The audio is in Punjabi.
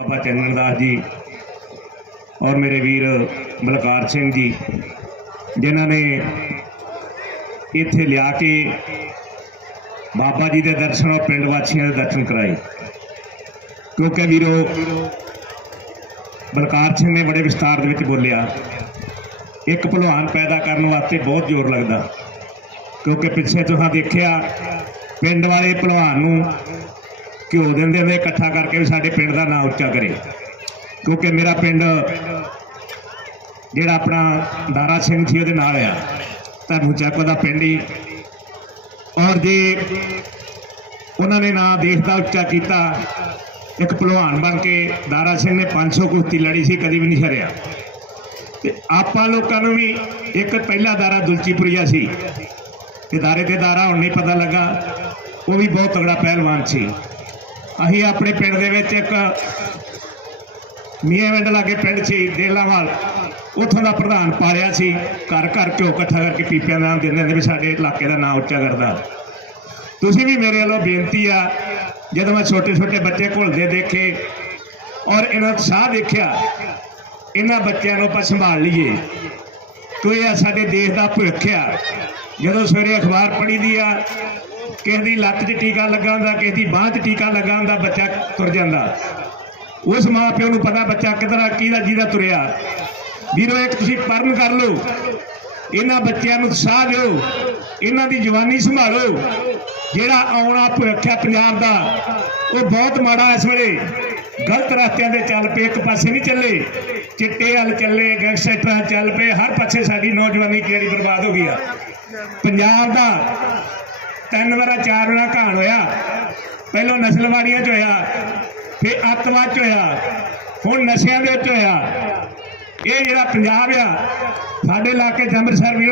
ਬਾਬਾ ਚੰਨਣ ਦਾਸ ਜੀ ਔਰ ਮੇਰੇ ਵੀਰ ਬਲਕਾਰ ਸਿੰਘ ਜੀ, ਜਿਨ੍ਹਾਂ ਨੇ ਇੱਥੇ ਲਿਆ ਕੇ ਬਾਬਾ ਜੀ ਦੇ ਦਰਸ਼ਨ ਔਰ ਪਿੰਡ ਵਾਸੀਆਂ ਦੇ ਦਰਸ਼ਨ ਕਰਾਏ। ਕਿਉਂਕਿ ਵੀਰੋ, ਬਲਕਾਰ ਸਿੰਘ ਨੇ ਬੜੇ ਵਿਸਤਾਰ ਦੇ ਵਿੱਚ ਬੋਲਿਆ, ਇੱਕ ਭਲਵਾਨ ਪੈਦਾ ਕਰਨ ਵਾਸਤੇ ਬਹੁਤ ਜ਼ੋਰ ਲੱਗਦਾ। ਕਿਉਂਕਿ ਪਿੱਛੇ ਤੁਸੀਂ ਦੇਖਿਆ, ਪਿੰਡ ਵਾਲੇ ਭਲਵਾਨ ਨੂੰ ਘਿਓ ਦਿੰਦੇ ਨੇ, ਇਕੱਠਾ ਕਰਕੇ ਵੀ ਸਾਡੇ ਪਿੰਡ ਦਾ ਨਾਂ ਉੱਚਾ ਕਰੇ। ਕਿਉਂਕਿ ਮੇਰਾ ਪਿੰਡ ਜਿਹੜਾ ਆਪਣਾ ਦਾਰਾ ਸਿੰਘ ਸੀ, ਉਹਦੇ ਨਾਲ ਆ। ਤੁਹਾਨੂੰ ਚੱਕ ਦਾ ਪਿੰਡ ਹੀ। ਔਰ ਜੇ ਉਹਨਾਂ ਨੇ ਨਾਂ ਦੇਸ਼ ਦਾ ਉੱਚਾ ਕੀਤਾ, ਇੱਕ ਪਹਿਲਵਾਨ ਬਣ ਕੇ ਦਾਰਾ ਸਿੰਘ ਨੇ 500 ਕੁਸ਼ਤੀ ਲੜੀ ਸੀ, ਕਦੀ ਵੀ ਨਹੀਂ ਹਰਿਆ। ਤੇ ਆਪਾਂ ਲੋਕਾਂ ਨੂੰ ਵੀ ਇੱਕ ਪਹਿਲਾ ਦਾਰਾ ਦੁਲਚੀਪੁਰੀਆ ਸੀ। ਤੇ ਦਾਰੇ ਤੇ ਦਾਰਾ, ਹੁਣ ਨਹੀਂ ਪਤਾ ਲੱਗਾ, ਉਹ ਵੀ ਬਹੁਤ ਤਗੜਾ ਪਹਿਲਵਾਨ ਸੀ। ਅਸੀਂ ਆਪਣੇ ਪਿੰਡ ਦੇ ਵਿੱਚ ਇੱਕ ਮੀਆਂ ਵਿੰਡ ਲਾਗੇ ਪਿੰਡ ਸੀ, ਡੇਲਾਵਾਲ। ਉੱਥੋਂ ਦਾ ਪ੍ਰਧਾਨ ਪਾਲਿਆ ਸੀ। ਘਰ ਘਰ ਘਿਓ ਇਕੱਠਾ ਕਰਕੇ ਪੀਪਿਆਂ ਦਾ ਨਾਮ ਦਿੰਦੇ ਨੇ ਵੀ ਸਾਡੇ ਇਲਾਕੇ ਦਾ ਨਾਮ ਉੱਚਾ ਕਰਦਾ। ਤੁਸੀਂ ਵੀ ਮੇਰੇ ਵੱਲੋਂ ਬੇਨਤੀ ਆ, ਜਦੋਂ ਮੈਂ ਛੋਟੇ ਛੋਟੇ ਬੱਚੇ ਘੁਲਦੇ ਦੇਖੇ ਔਰ ਇਹਨਾਂ ਦਾ ਸਾਹ ਦੇਖਿਆ, ਇਹਨਾਂ ਬੱਚਿਆਂ ਨੂੰ ਆਪਾਂ ਸੰਭਾਲ ਲਈਏ। ਕੋਈ ਇਹ ਸਾਡੇ ਦੇਸ਼ ਦਾ ਭਵਿੱਖ ਆ। ਜਦੋਂ ਸਵੇਰੇ ਅਖਬਾਰ ਪੜ੍ਹੀ ਦੀ ਆ, ਕਿਸੇ ਦੀ ਲੱਤ 'ਚ ਟੀਕਾ ਲੱਗਾ ਹੁੰਦਾ, ਕਿਸੇ ਦੀ ਬਾਂਹ 'ਚ ਟੀਕਾ ਲੱਗਾ ਹੁੰਦਾ, ਬੱਚਾ ਤੁਰ ਜਾਂਦਾ। ਉਸ ਮਾਂ ਪਿਓ ਨੂੰ ਪਤਾ ਬੱਚਾ ਕਿਧਰ ਕਿਹਦਾ ਜਿਹਦਾ ਤੁਰਿਆ। ਵੀਰੋ, ਇੱਕ ਤੁਸੀਂ ਪਰਨ ਕਰ ਲਓ। ਇਹਨਾਂ ਬੱਚਿਆਂ ਨੂੰ ਉਤਸ਼ਾਹ ਦਿਓ। ਇਹਨਾਂ ਦੀ ਜਵਾਨੀ ਸੰਭਾਲੋ। ਜਿਹੜਾ ਆਉਣਾ ਭਵਿੱਖ ਹੈ ਪੰਜਾਬ ਦਾ, ਉਹ ਬਹੁਤ ਮਾੜਾ ਇਸ ਵੇਲੇ। ਗਲਤ ਰਸਤਿਆਂ ਤੇ ਚੱਲ ਪਏ, ਇੱਕ ਪਾਸੇ ਨਹੀਂ ਚੱਲੇ। ਚਿੱਟੇ ਵੱਲ ਚੱਲੇ, ਗੈਂਗਸਟਰਾਂ ਚੱਲ ਪਏ, ਹਰ ਪਾਸੇ ਸਾਡੀ ਨੌਜਵਾਨੀ ਜਿਹੜੀ ਬਰਬਾਦ ਹੋ ਗਈ ਆ। ਪੰਜਾਬ ਦਾ ਤਿੰਨ ਵਾਰਾ ਚਾਰ ਵਾਰਾ ਘਾਣ ਹੋਇਆ। ਪਹਿਲਾਂ ਨਸਲਵਾੜੀਆਂ 'ਚ ਹੋਇਆ, ਫਿਰ ਅੱਤਵਾਦ 'ਚ ਹੋਇਆ, ਹੁਣ ਨਸ਼ਿਆਂ ਦੇ ਵਿੱਚ ਹੋਇਆ। ਇਹ ਜਿਹੜਾ ਪੰਜਾਬ ਆ, ਸਾਡੇ ਇਲਾਕੇ 'ਚ ਅੰਮ੍ਰਿਤਸਰ ਵੀ